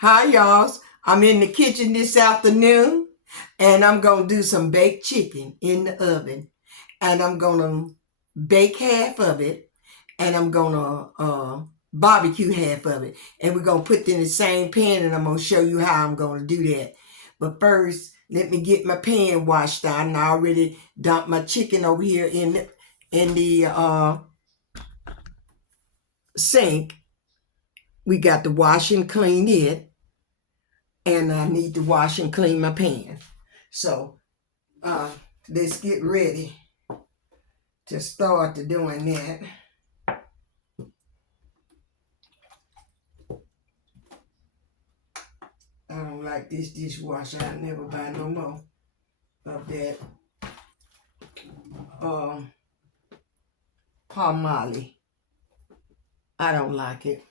Hi, y'all. I'm in the kitchen this afternoon, and I'm going to do some baked chicken in the oven. And I'm going to bake half of it, and I'm going to barbecue half of it. And we're going to put it in the same pan, and I'm going to show you how I'm going to do that. But first, let me get my pan washed out. And I already dumped my chicken over here in the sink. We got to wash and clean it. And I need to wash and clean my pan. So let's get ready to start to doing that. I don't like this dishwasher. I'll never buy no more of that Palmolive. I don't like it.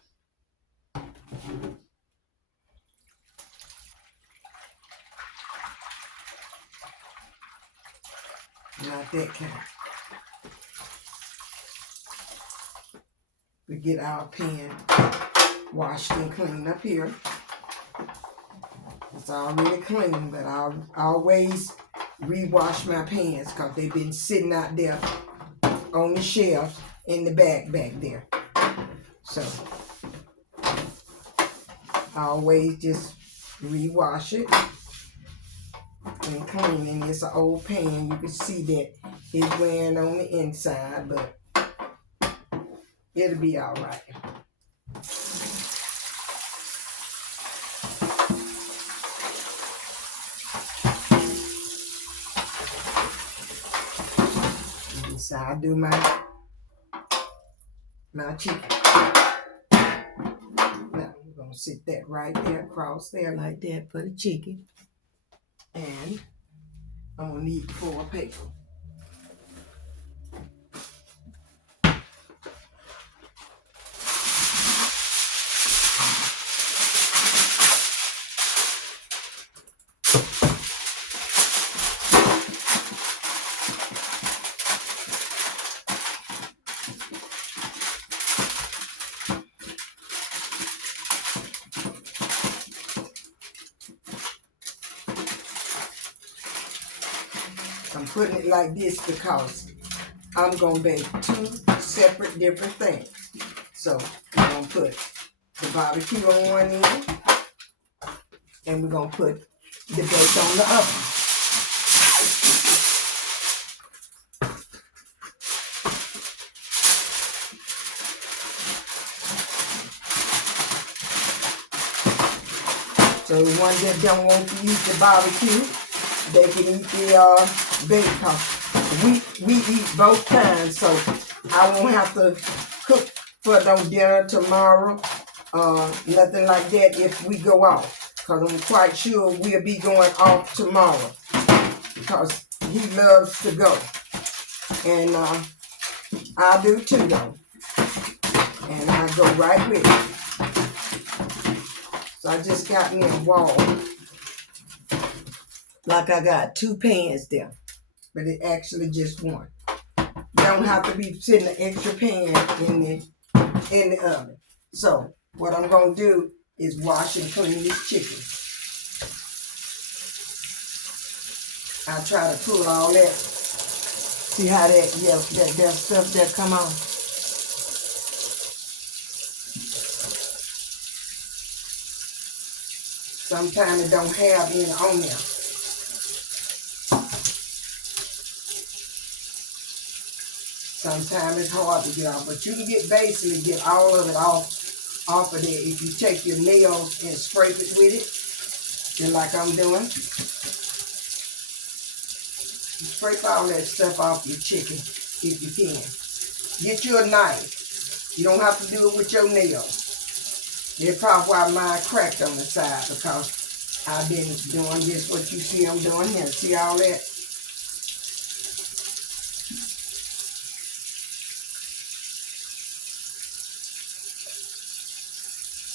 Not that kind. We get our pan washed and cleaned up here. It's already clean, but I always rewash my pans because they've been sitting out there on the shelf in the back there. So I always just rewash it and clean. And it's an old pan. You can see that it's wearing on the inside, but it'll be all right. So I do my chicken. Now we're gonna sit that right there across there like that for the chicken. And I'm gonna need foil paper. I'm putting it like this because I'm going to bake two separate different things. So we're going to put the barbecue on one end, and we're going to put the bake on the other. So the ones that don't want to use the barbecue, they can eat the bake. We eat both kinds, so I won't have to cook for no dinner tomorrow, nothing like that if we go off. Because I'm quite sure we'll be going off tomorrow because he loves to go. And I do too, though. And I go right with it. So I just got me a wall. Like I got two pans there, but it actually just one. Don't have to be sitting an extra pan in the oven. So what I'm gonna do is wash and clean this chicken. I try to pull all that. See how that stuff that come on. Sometimes it don't have any on there. Sometimes it's hard to get off, but you can basically get all of it off of there if you take your nails and scrape it with it, just like I'm doing. Scrape all that stuff off your chicken if you can. Get you a knife. You don't have to do it with your nails. That's probably why mine cracked on the side, because I've been doing just what you see I'm doing here. See all that?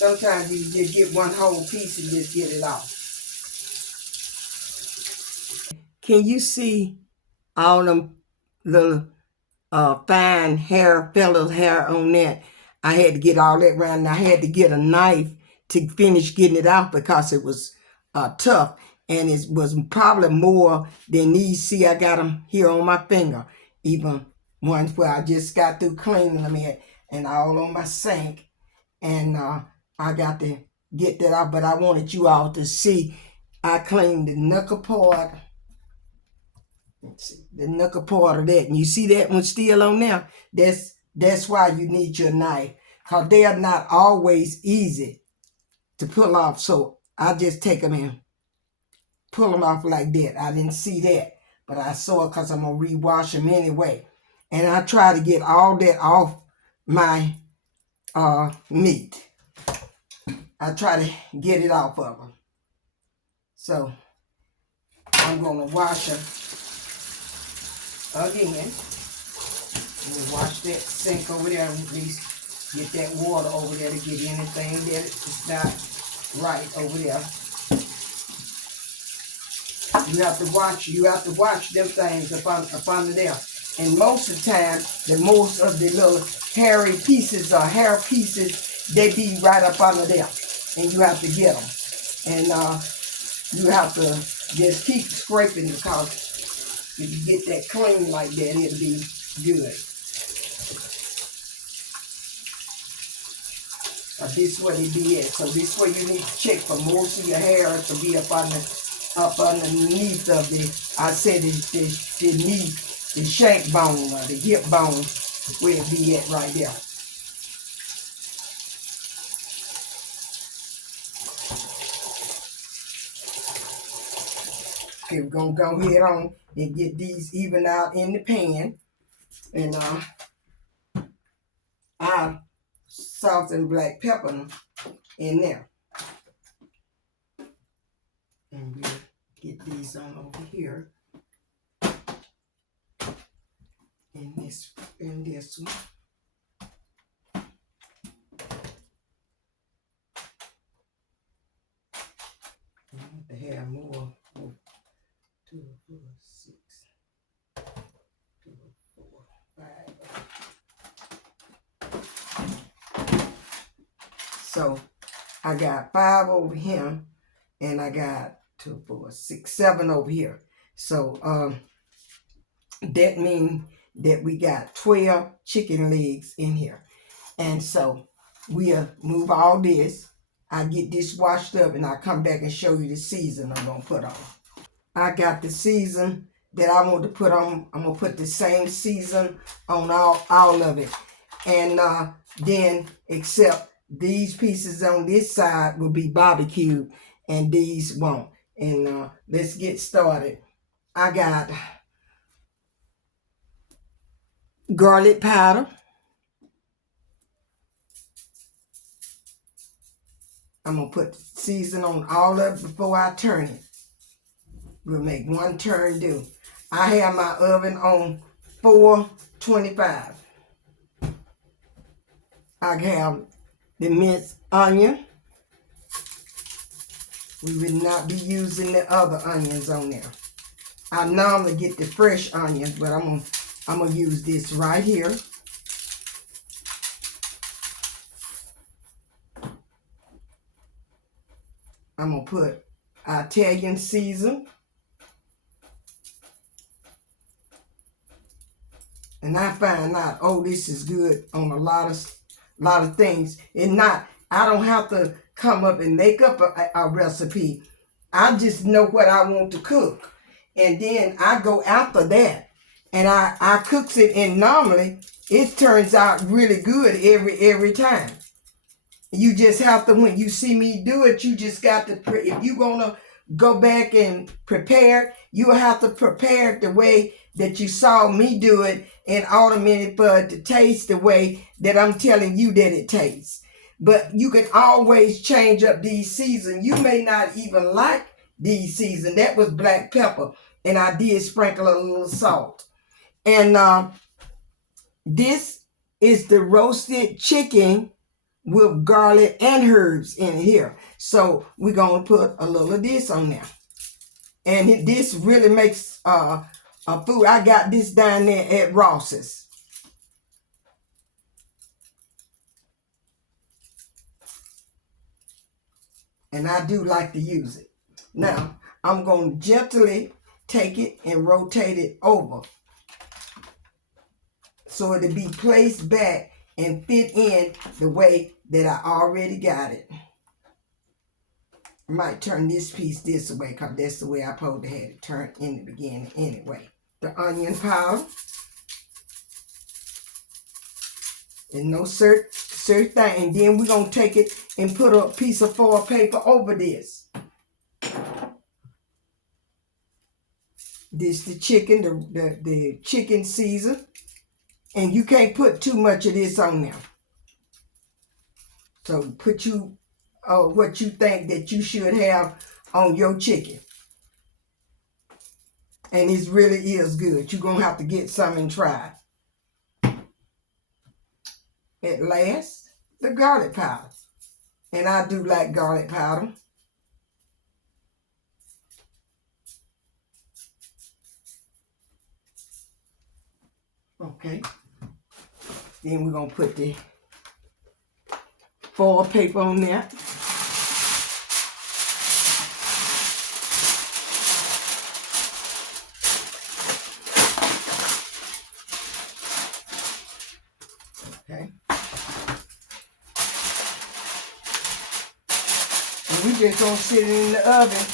Sometimes you just get one whole piece and just get it off. Can you see all them little fine hair, feathers hair on that? I had to get all that around, and I had to get a knife to finish getting it out because it was tough. And it was probably more than these. See, I got them here on my finger. Even ones where I just got through cleaning them in, and all on my sink. And I got to get that out. But I wanted you all to see I cleaned the knuckle part. Let's see, the knuckle part of that. And you see that one still on there? That's why you need your knife. Because they are not always easy to pull off. So I just take them and pull them off like that. I didn't see that, but I saw it because I'm going to rewash them anyway. And I try to get all that off my meat. I try to get it off of them. So I'm going to wash them again. We'll wash that sink over there, at least get that water over there to get anything that is not right over there. You have to watch them things up under there. And most of the time, most of the little hairy pieces or hair pieces, they be right up under there. And you have to get them. And you have to just keep scraping because if you get that clean like that, it'll be good. This is what it be at. So this is where you need to check for most of your hair to be up underneath of the, I said the knee, the shank bone or the hip bone, where it be at right there. Okay, we're gonna go ahead on and get these even out in the pan, and I'll salt and black pepper in there. And we'll get these on over here. In this one. I want to have more. 2, 4, 6, 2, 4, 5. So I got 5 over here, and I got 2, 4, 6, 7 over here. So that means that we got 12 chicken legs in here. And so we'll move all this. I get this washed up and I'll come back and show you the season I'm going to put on. I got the season that I want to put on. I'm going to put the same season on all of it. And then except these pieces on this side will be barbecued and these won't. And let's get started. I got garlic powder. I'm going to put season on all of it before I turn it. We'll make one turn do. I have my oven on 425. I have the minced onion. We will not be using the other onions on there. I normally get the fresh onions, but I'm gonna use this right here. I'm gonna put Italian season. And I find out, oh, this is good on a lot of things. And I don't have to come up and make up a recipe. I just know what I want to cook. And then I go after that. And I cooks it, and normally it turns out really good every time. You just have to, when you see me do it, you just got to, if you're going to go back and prepare it, you have to prepare it the way that you saw me do it and automate it for it to taste the way that I'm telling you that it tastes. But you can always change up these seasons. You may not even like these seasons. That was black pepper, and I did sprinkle a little salt. And this is the roasted chicken with garlic and herbs in here. So we're going to put a little of this on there. And this really makes a food. I got this down there at Ross's. and I do like to use it. Now, I'm going to gently take it and rotate it over so it'll be placed back and fit in the way that I already got it. I might turn this piece this way because that's the way I supposed to have it turned in the beginning anyway. The onion powder. And no certain thing. And then we're going to take it and put a piece of foil paper over this. This the chicken, the chicken season. And you can't put too much of this on there. So put what you think that you should have on your chicken. And it really is good. You're going to have to get some and try. At last, the garlic powder. And I do like garlic powder. Okay. Then we're going to put the foil paper on there. Okay. And we just going to sit it in the oven.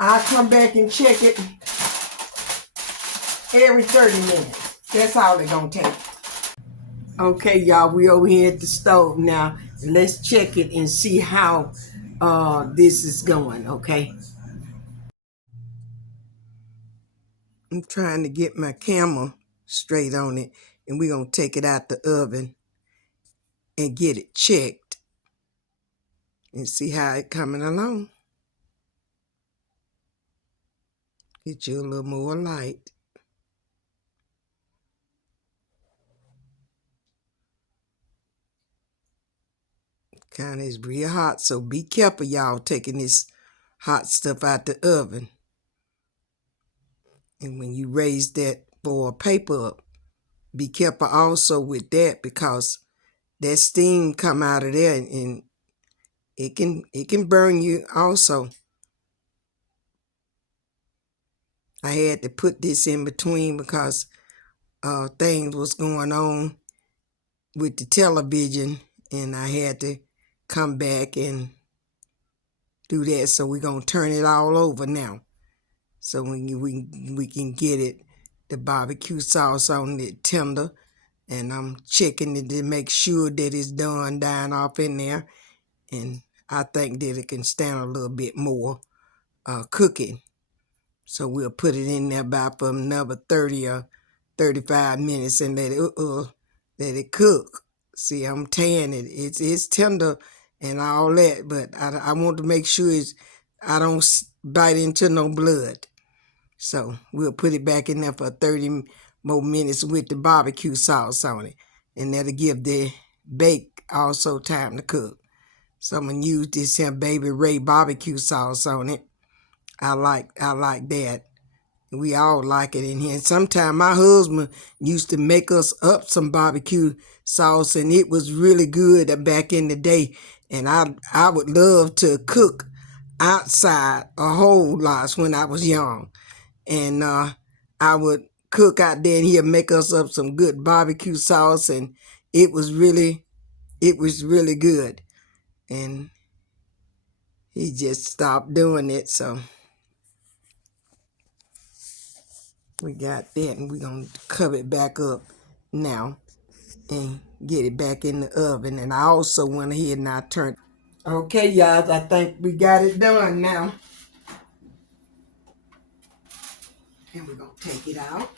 I'll come back and check it every 30 minutes. That's all it's going to take. Okay, y'all, we over here at the stove now. Let's check it and see how this is going, okay? I'm trying to get my camera straight on it, and we're going to take it out the oven and get it checked and see how it coming along. Get you a little more light. Kind of is real hot, so be careful, y'all, taking this hot stuff out the oven. And when you raise that foil paper up, be careful also with that because that steam come out of there and it can burn you also. I had to put this in between because things was going on with the television, and I had to come back and do that. So we're gonna turn it all over now, so we can get it the barbecue sauce on it tender, and I'm checking it to make sure that it's done down off in there, and I think that it can stand a little bit more cooking. So we'll put it in there about for another 30 or 35 minutes and let it cook. See, I'm tearing it. It's tender and all that, but I want to make sure I don't bite into no blood. So we'll put it back in there for 30 more minutes with the barbecue sauce on it. And that'll give the bake also time to cook. So I'm going to use this here Baby Ray barbecue sauce on it. I like that. We all like it in here. And sometimes my husband used to make us up some barbecue sauce, and it was really good back in the day. And I would love to cook outside a whole lot when I was young. And I would cook out there, and he'd make us up some good barbecue sauce, and it was really good. And he just stopped doing it, so we got that, and we're going to cover it back up now and get it back in the oven. And I also went ahead and I turned. Okay, y'all, I think we got it done now. And we're going to take it out.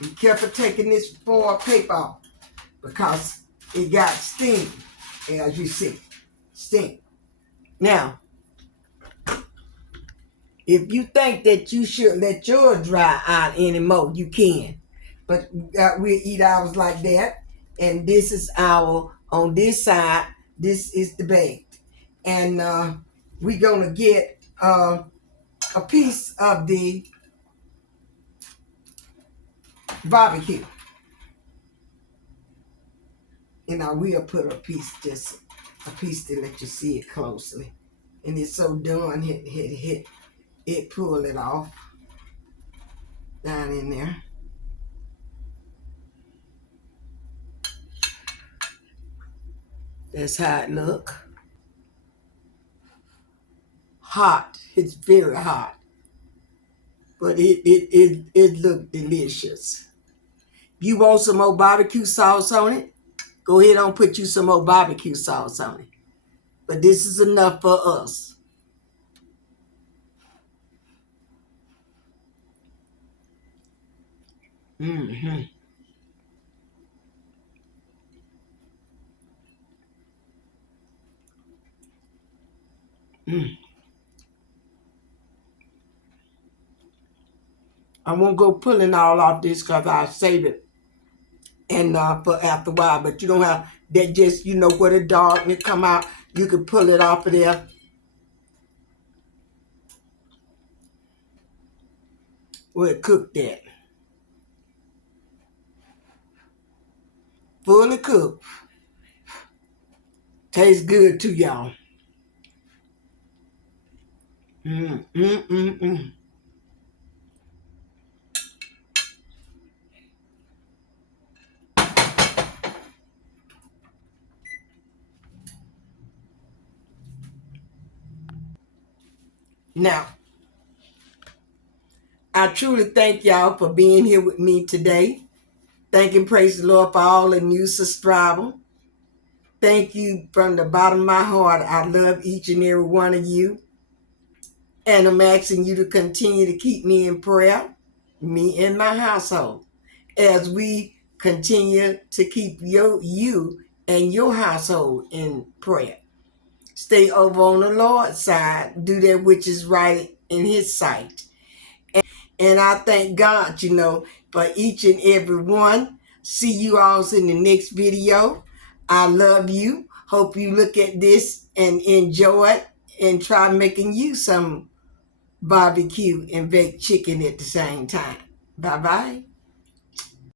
Be careful taking this foil paper off because it got steam, as you see. Steam. Now, if you think that you should let yours dry out anymore, you can. But we'll eat ours like that. And this is on this side, this is the baked. And we're going to get a piece of the barbecue. And I will put a piece, just a piece to let you see it closely. And it's so done, it pull it off down in there. That's how it look. Hot. It's very hot. But it look delicious. You want some more barbecue sauce on it? Go ahead and put you some more barbecue sauce on it. But this is enough for us. Mm-hmm. Mm. I won't go pulling all off this because I'll save it and for after a while. But you don't have that, just, you know, where the darkness come out, you can pull it off of there. Where it cooked at. Fully cooked. Tastes good too, y'all. Now, I truly thank y'all for being here with me today. Thank and praise the Lord for all the new subscribers. Thank you from the bottom of my heart. I love each and every one of you. And I'm asking you to continue to keep me in prayer, me and my household, as we continue to keep you and your household in prayer. Stay over on the Lord's side. Do that which is right in his sight. And I thank God, you know, for each and every one. See you all in the next video. I love you. Hope you look at this and enjoy it and try making you some barbecue and baked chicken at the same time. Bye-bye.